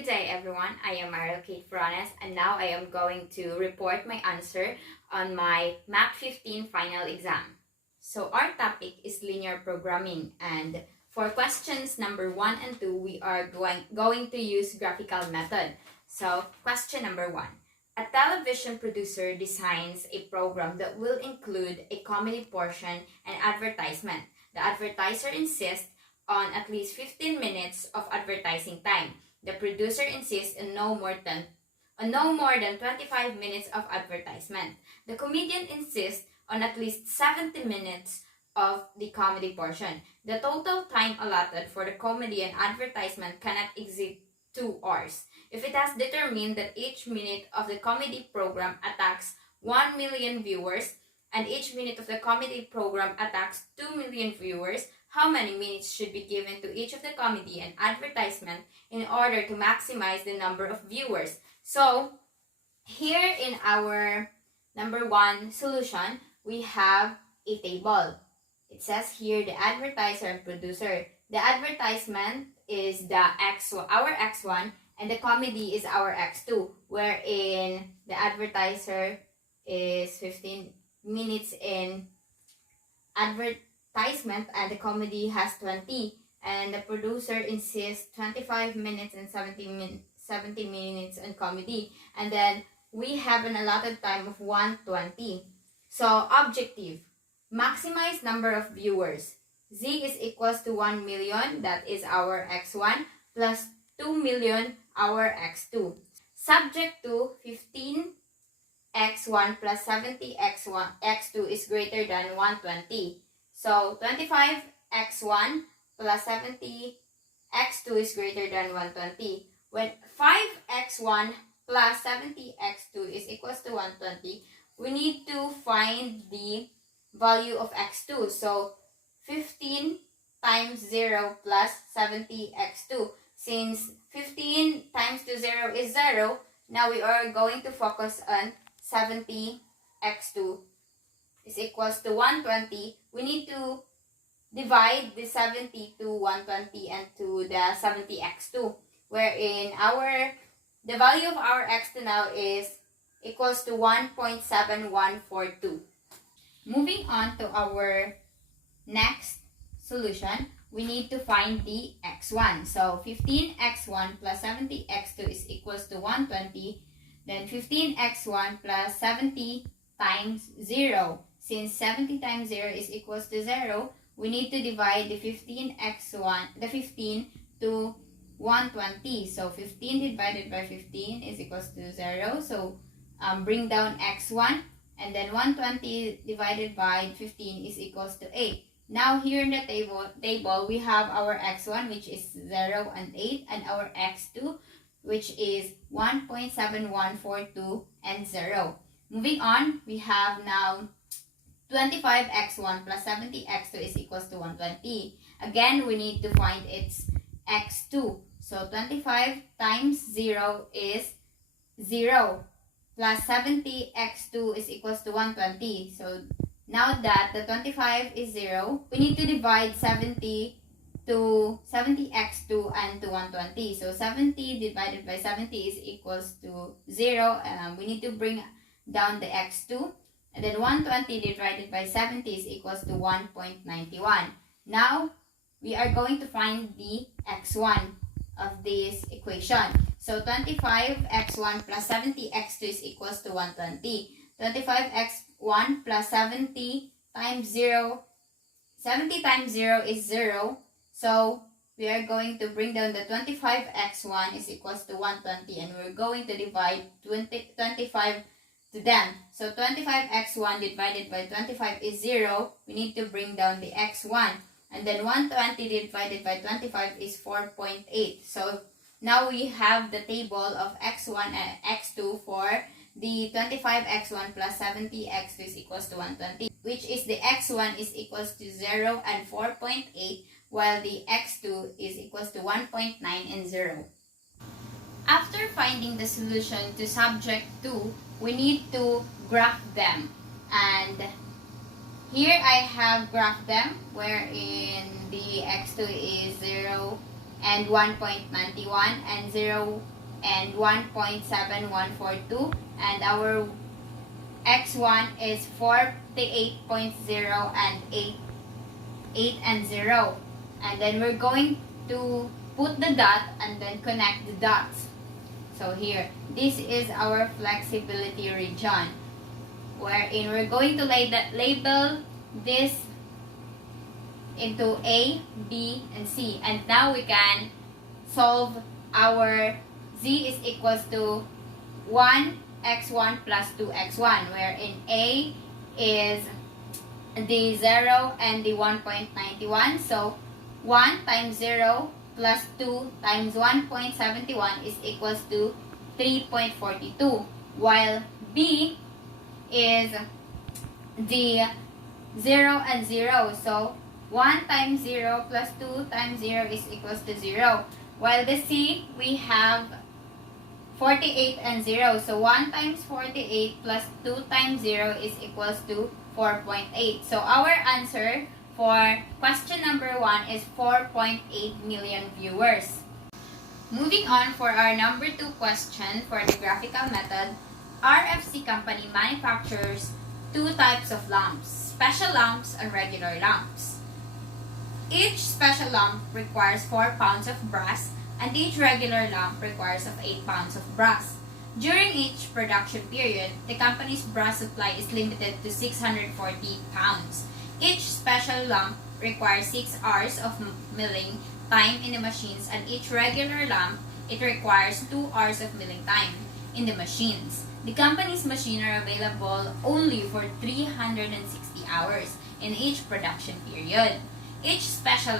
Good day everyone, I am Forones and now I am going to report my answer on my Math 15 final exam. So our topic is linear programming, and for questions number 1 and 2 we are going to use graphical method. So question number 1. A television producer designs a program that will include a comedy portion and advertisement. The advertiser insists on at least 15 minutes of advertising time. The producer insists on no more than 25 minutes of advertisement. The comedian insists on at least 70 minutes of the comedy portion. The total time allotted for the comedy and advertisement cannot exceed 2 hours. If it has determined that each minute of the comedy program attacks 1 million viewers and each minute of the comedy program attacks 2 million viewers, how many minutes should be given to each of the comedy and advertisement in order to maximize the number of viewers? So, here in our number 1 solution, we have a table. It says here the advertiser and producer. The advertisement is our X1 and the comedy is our X2, wherein the advertiser is 15 minutes in advertisement and the comedy has 20, and the producer insists 25 minutes and 70 minutes in comedy, and then we have an allotted time of 120. So objective, maximize number of viewers. Z is equals to 1 million, that is our X1, plus 2 million, our X2. Subject to 15 X1 plus 70 X2 is greater than 120. So 25 X1 plus 70 X2 is greater than 120. When 5 X1 plus 70 X2 is equals to 120, we need to find the value of X2. So 15 times 0 plus 70 X2. Since 15 times 0 is 0, now we are going to focus on 70 X2 is equals to 120. We need to divide the 70 to 120 and to the 70 X2, wherein the value of our X2 now is equals to 1.7142. Moving on to our next solution, we need to find the X1. So 15 X1 plus 70 X2 is equals to 120. Then 15 X1 plus 70 times 0. Since 70 times 0 is equals to 0, we need to divide the 15 to 120. So 15 divided by 15 is equals to 0. So bring down X1, and then 120 divided by 15 is equals to 8. Now here in the table we have our X1, which is 0 and 8, and our X2, which is 1.7142 and 0. Moving on, we have now 25 X1 plus 70 X2 is equals to 120. Again, we need to find its X2. So 25 times 0 is 0. Plus 70 X2 is equals to 120. So now that the 25 is 0, we need to divide 70 to 70 X2 and to 120. So 70 divided by 70 is equals to 0. We need to bring down the X2. And then 120 divided by 70 is equals to 1.91. Now, we are going to find the X1 of this equation. So 25 X1 plus 70 X2 is equals to 120. 25 X1 plus 70 times 0. 70 times 0 is 0. So, we are going to bring down the 25 X1 is equals to 120, and we're going to divide 25 to them. So, 25 X1 divided by 25 is 0. We need to bring down the X1. And then 120 divided by 25 is 4.8. So, now we have the table of X1 and X2 for the 25 X1 plus 70 X2 is equals to 120, which is the X1 is equals to 0 and 4.8, while the X2 is equals to 1.9 and 0. After finding the solution to subject 2, we need to graph them. And here I have graphed them, wherein the X2 is 0 and 1.91 and 0 and 1.7142, and our x1 is 48.0 and 8 and 0. And then we're going to put the dot and then connect the dots. So here, this is our flexibility region, wherein we're going to label this into A, B, and C. And now we can solve our Z is equals to 1x1 plus 2x1, wherein A is the 0 and the 1.91. So 1 times 0 plus 2 times 1.71 is equals to 3.42, while B is the 0 and 0. So 1 times 0 plus 2 times 0 is equals to 0. While the C, we have 48 and 0. So 1 times 48 plus 2 times 0 is equals to 4.8. So our answer for question number 1 is 4.8 million viewers. Moving on for our number 2 question for the graphical method, RFC company manufactures 2 types of lamps, special lamps and regular lamps. Each special lamp requires 4 pounds of brass, and each regular lamp requires of 8 pounds of brass. During each production period, the company's brass supply is limited to 640 pounds. Each special lamp requires 6 hours of milling time in the machines, and each regular lamp, it requires 2 hours of milling time in the machines. The company's machines are available only for 360 hours in each production period. Each special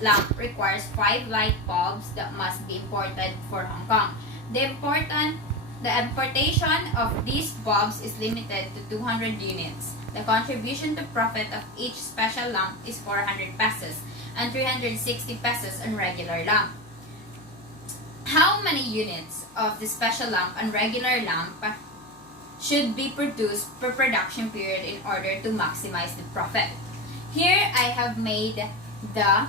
lamp requires 5 light bulbs that must be imported for Hong Kong. The importation of these bulbs is limited to 200 units. The contribution to profit of each special lamp is 400 pesos and 360 pesos on regular lamp. How many units of the special lamp and regular lamp should be produced per production period in order to maximize the profit? Here I have made the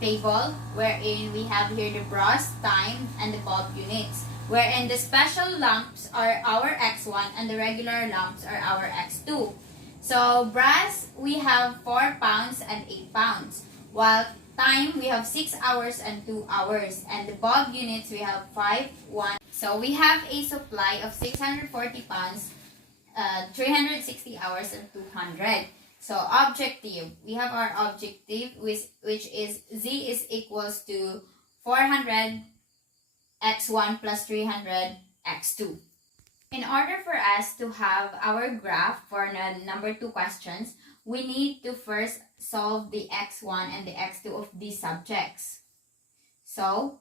table wherein we have here the brass, time, and the bulb units, wherein the special lamps are our x1 and the regular lamps are our x2. So brass, we have 4 pounds and 8 pounds, while time, we have 6 hours and 2 hours, and the bulb units, we have 5, 1. So we have a supply of 640 pounds, 360 hours, and 200. So objective, we have our objective which is Z is equals to 400 x1 plus 300 x2. In order for us to have our graph for the number 2 questions, we need to first solve the x1 and the x2 of these subjects. So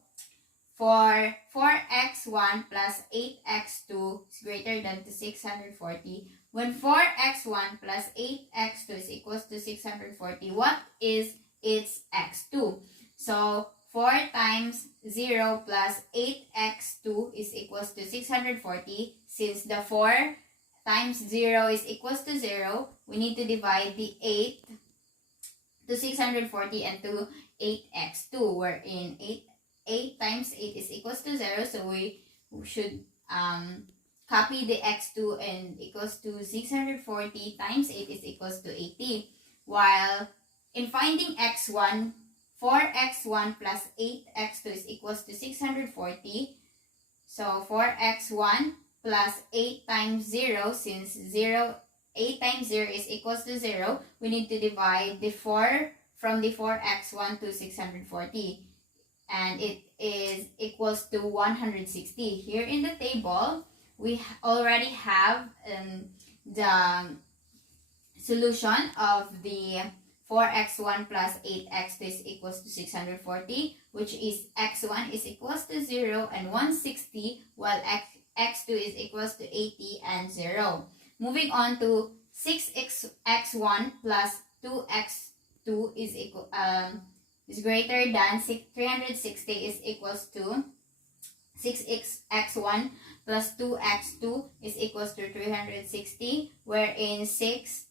for 4x1 plus 8x2 is greater than to 640, when 4x1 plus 8x2 is equals to 640, what is its x2? So 4 times 0 plus 8x2 is equals to 640. Since the 4 times 0 is equals to 0, we need to divide the 8 to 640 and to 8x2, wherein 8 times 8 is equals to 0, so we should copy the x2 and equals to 640 times 8 is equals to 80. While in finding x1, 4x1 plus 8x2 is equals to 640. So 4x1 plus 8 times 0, since 8 times 0 is equals to 0, we need to divide the 4 from the 4x1 to 640. And it is equals to 160. Here in the table, we already have the solution of the 4x1 plus 8x2 is equals to 640, which is x1 is equals to 0 and 160, while x2 is equals to 80 and 0. Moving on to 6x1 plus 2x2 is greater than 360 is equals to 6x1 plus 2x2 is equals to 360, wherein 6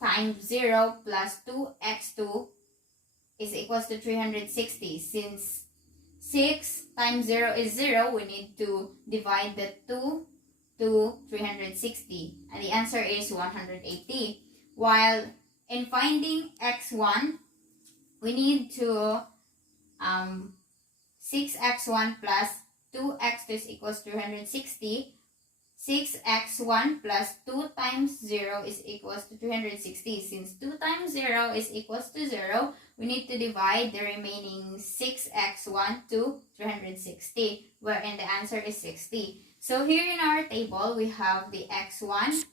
times 0 plus 2x2 is equals to 360. Since 6 times 0 is 0. We need to divide the 2 to 360. And the answer is 180. While in finding x1, we need to 6x1 plus 2x2 is equals to 360. 6x1 plus 2 times 0 is equals to 360. Since 2 times 0 is equals to 0, we need to divide the remaining 6x1 to 360, wherein the answer is 60. So here in our table, we have the x1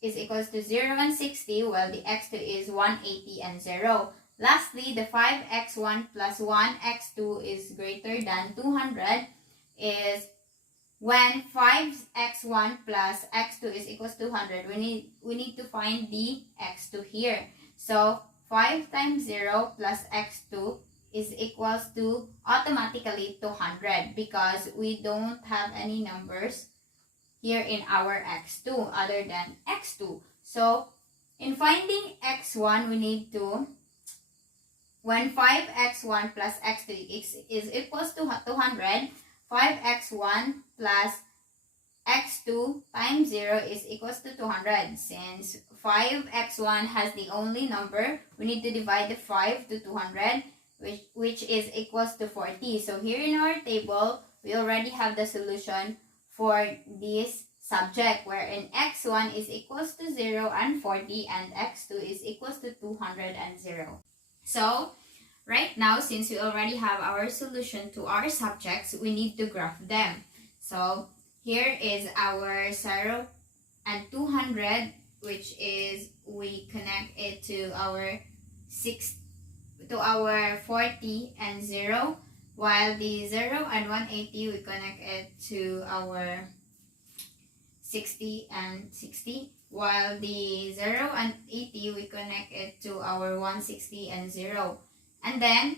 is equals to 0 and 60, while the x2 is 180 and 0. Lastly, the 5x1 plus 1x2 is greater than 200 is when 5x1 plus x2 is equals to 100, we need to find the x2 here. So 5 times 0 plus x2 is equals to automatically 200 because we don't have any numbers here in our x2 other than x2. So in finding x1, we need to, when 5x1 plus x2 is equals to 200, 5x1 plus x2 times 0 is equals to 200. Since 5x1 has the only number, we need to divide the 5 to 200, which is equals to 40. So here in our table, we already have the solution for this subject, wherein x1 is equals to 0 and 40, and x2 is equals to 200 and 0. So right now, since we already have our solution to our subjects, we need to graph them. So here is our 0 and 200, which is we connect it to our 40 and 0, while the 0 and 180 we connect it to our 60 and 60, while the 0 and 80 we connect it to our 160 and 0. And then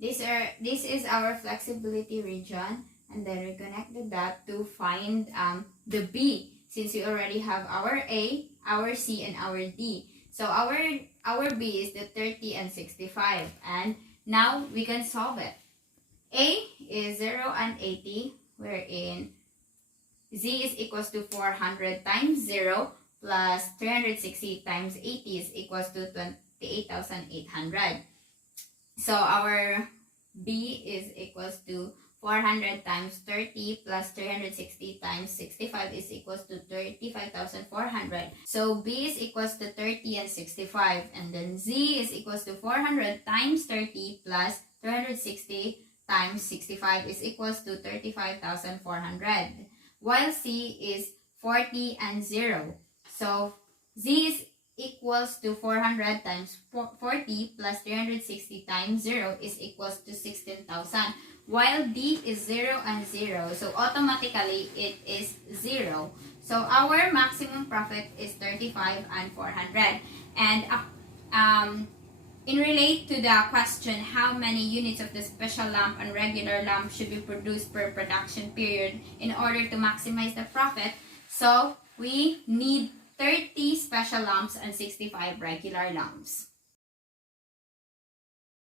this is our flexibility region, and then we connected that to find the B, since we already have our A, our C, and our D. So our B is the 30 and 65, and now we can solve it. A is 0 and 80, wherein Z is equals to 400 times 0 plus 360 times 80 is equals to 28,800. So our B is equals to 400 times 30 plus 360 times 65 is equals to 35,400. So B is equals to 30 and 65, and then Z is equals to 400 times 30 plus 360 times 65 is equals to 35,400. While C is 40 and 0. So Z is equals to 400 times 40 plus 360 times 0 is equals to 16,000. While D is 0 and 0. So automatically it is 0. So our maximum profit is 35 and 400. And in relate to the question, how many units of the special lamp and regular lamp should be produced per production period in order to maximize the profit? So we need 30 special lamps and 65 regular lamps.